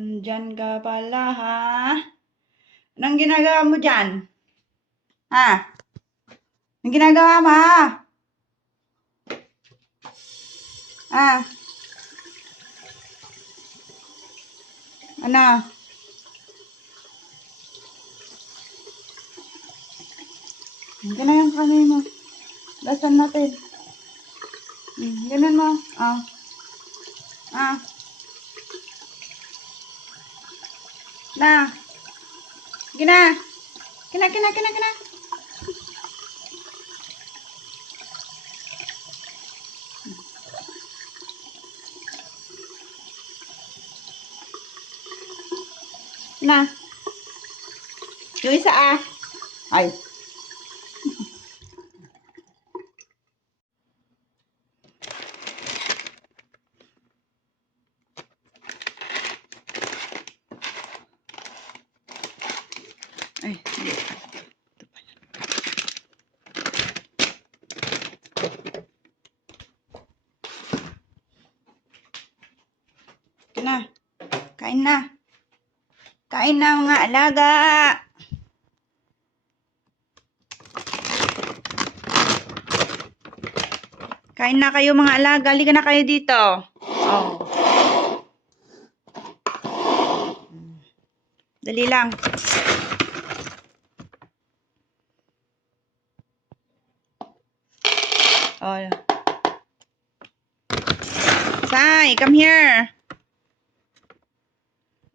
Nandyan ka pala, ha? Anong ginagawa mo dyan? Ha? Anong ginagawa mo, ha? Ah. Ano? Hindi na yung kamay mo. Lasan natin. Hmm, ganun mo. Ah. Ah. Na. Gina. Gina, gina, gina, gina. Na. Yung isa ah. Ay. Ay, hindi. Ito pala. Ito na. Kain na. Kain na mga alaga. Kain na kayo mga alaga. Halika na kayo dito. Oh. Dali lang. Oh. Sai, come here.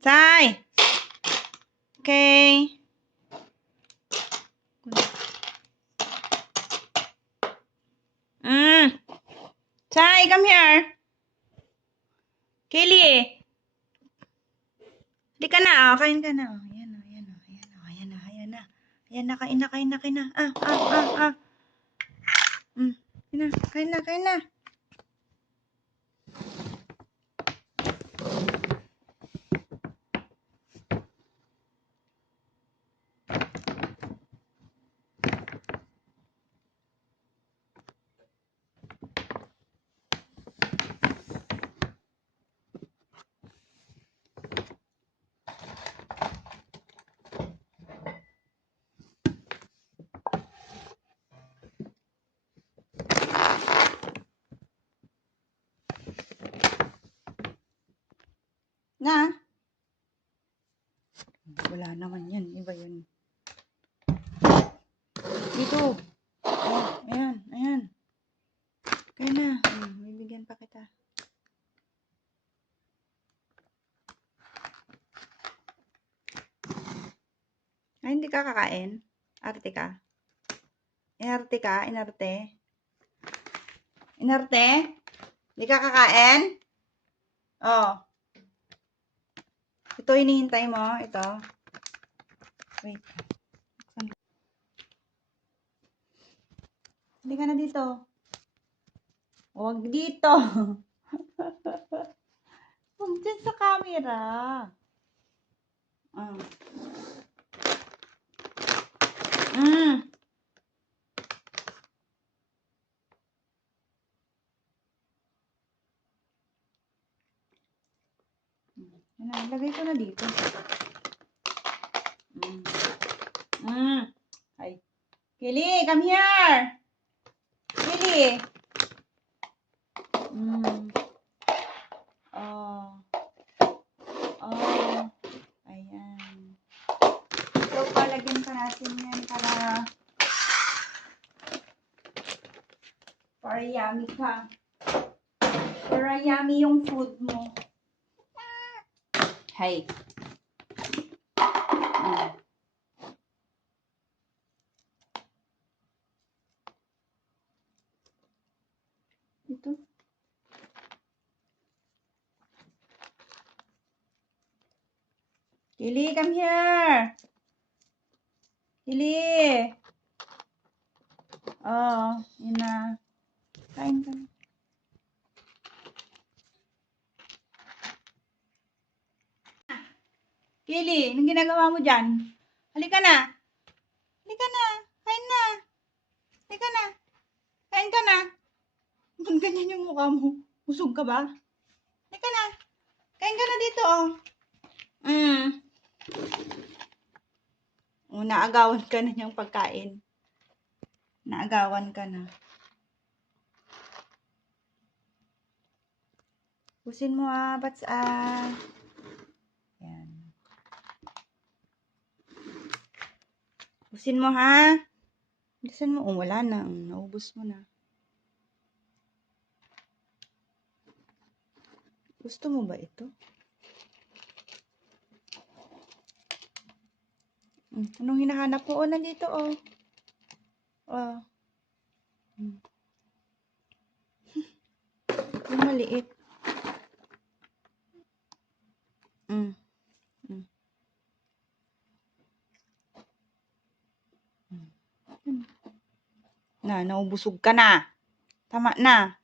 Sai. Okay. Mm. Sai, come here. Kaylee. Di ka na, oh. Kain ka na, oh. Ayan, oh. Ayan, oh. Ayan, oh. Ayan na, ayan na. Ayan na, kain na, kain na, kain na. Ah, ah, ah, ah. Mm. Kain na, kain na, kain na. Na? Wala naman yan. Iba yun. Dito. Oh, ayan, ayan. Kaya na. Hmm, bibigyan pa kita. Ay, hindi ka kakain? Arte ka? Inarte ka? Inarte? Inarte? Hindi ka kakain? Oh. Ito hinihintay mo. Ito. Wait. Hindi ka na dito. Huwag dito. Huwag dyan sa camera. Ah. Mm. Yan na, ilagay ko na dito. Mm. Mm. Ay. Kili, come here. Kili. Mm. Oh. Oh. Ayan. So, palagyan pa natin yan para para yummy ka. Para yummy yung food mo. Hay. Mm. Ito. Kili, come here. Kili. Oh, yun Lily, anong ginagawa mo dyan? Halika na. Halika na. Kain na. Halika na. Kain ka na. Ba't ganyan yung mukha mo? Busog ka ba? Halika na. Kain ka na dito, oh. Mm. O, naagawan ka na niyang pagkain. Naagawan ka na. Pusin mo ah, bats ah. Pusin mo ha. Pusin mo. Oh, wala na. Mm, Naubos mo na. Gusto mo ba ito? Mm, Anong hinahanap mo? Oh, nandito oh. Oh. Mm. Yung maliit. Mm. Mm. Mm. Yun. Na, naubusog ka na. Tama na.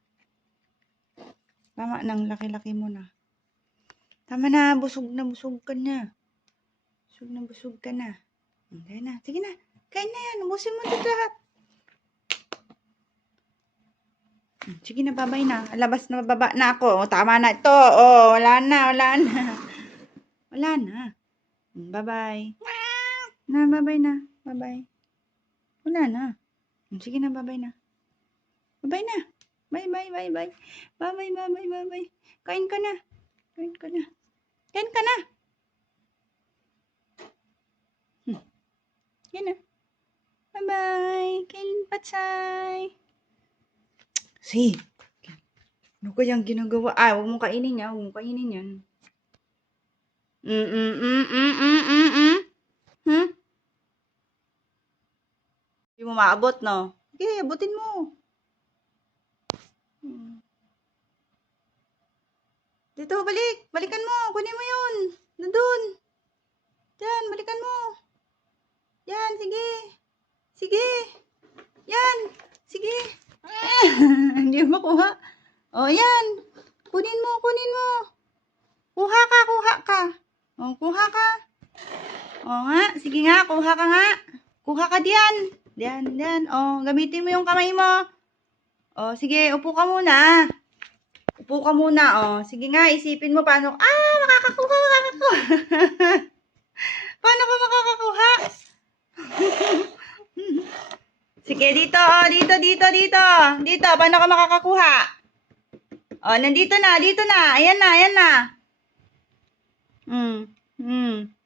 Tama nang laki-laki mo na. Tama na, busog na busog ka na. Busog na busog ka na. Kaya na. Sige na. Kain na yan. Ubusin mo dito lahat. Sige na, babay na. Labas na, baba na ako. O, tama na ito. O, wala na, wala na. Wala na. Bye-bye. Na, bye-bye na. Bye-bye. Wala na. Sige na, bye-bye na. Bye-bye na. Bye-bye, bye-bye. Bye-bye, bye-bye, bye-bye. Kain ka na. Kain ka na. Kain ka na. Hmm. Yan na. Bye-bye. Kain patsay. Si. Ano kayang ginagawa? Ah, huwag mong kainin yan. Huwag mong kainin yan. Mm, mm, mm, mm, mm, mm, mm. Hmm? Hindi mo maabot, no? Sige, abutin mo. Hmm. Dito, balik. Balikan mo. Kunin mo yun. Nandun. Yan, balikan mo. Yan, sige. Sige. Yan. Sige. Hindi mo makuha. O, yan. Kunin mo, kunin mo. Kuha ka, kuha ka. O, kuha ka. O nga, sige nga, kuha ka nga. Kuha ka diyan. Diyan, diyan. O, gamitin mo yung kamay mo. O, sige, upo ka muna. Upo ka muna, o. Sige nga, isipin mo paano, ah, makakakuha, makakakuha. paano ko makakakuha? sige, dito, o, dito, dito, dito. Dito, paano ka makakakuha? O, nandito na, dito na. Ayan na, ayan na. Hmm, hmm.